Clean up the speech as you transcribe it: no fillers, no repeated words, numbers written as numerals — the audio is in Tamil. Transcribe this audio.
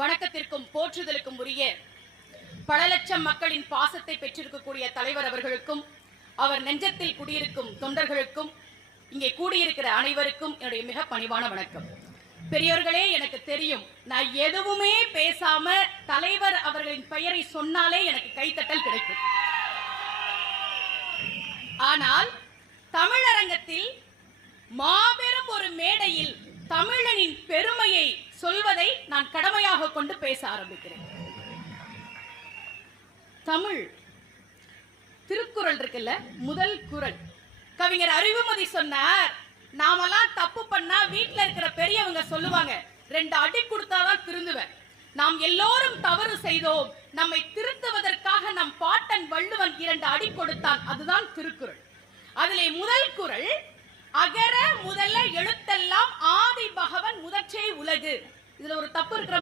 வணக்கத்திற்கும் போற்றுதலுக்கும் உரிய பல லட்சம் மக்களின் பாசத்தை பெற்றிருக்கக்கூடிய தலைவர் அவர்களுக்கும் அவர் நெஞ்சத்தில் குடியிருக்கும் தொண்டர்களுக்கும் இங்கே கூடியிருக்கிற அனைவருக்கும் என்னுடைய மிக பணிவான வணக்கம். பெரியோர்களே, எனக்கு தெரியும், நான் எதுவுமே பேசாம தலைவர் அவர்களின் பெயரை சொன்னாலே எனக்கு கைத்தட்டல் கிடைக்கும். ஆனால் தமிழரங்கத்தில் மாபெரும் ஒரு மேடையில் தமிழனின் பெருமையை சொல்வதை நான் கடமையாக கொண்டு பேச ஆரம்பிக்கிறேன். தமிழ் திருக்குறள் இருக்குல்ல, முதல் குறள் கவிஞர் அறிவுமதி சொன்னார், நாமெல்லாம் தப்பு பண்ணா வீட்டுல இருக்கிற பெரியவங்க சொல்லுவாங்க, 2 அடி கொடுத்தாதான் திருந்துவேன். நாம் எல்லோரும் தவறு செய்தோம், நம்மை திருத்துவதற்காக நம் பாட்டன் வள்ளுவன் 2 அடி கொடுத்தான். அதுதான் திருக்குறள். அதிலே முதல் குறள், அகர முதல எழுத்தெல்லாம் ஆதி பகவன் முதற்றே உலகு. இதுல ஒரு தப்பு இருக்கிற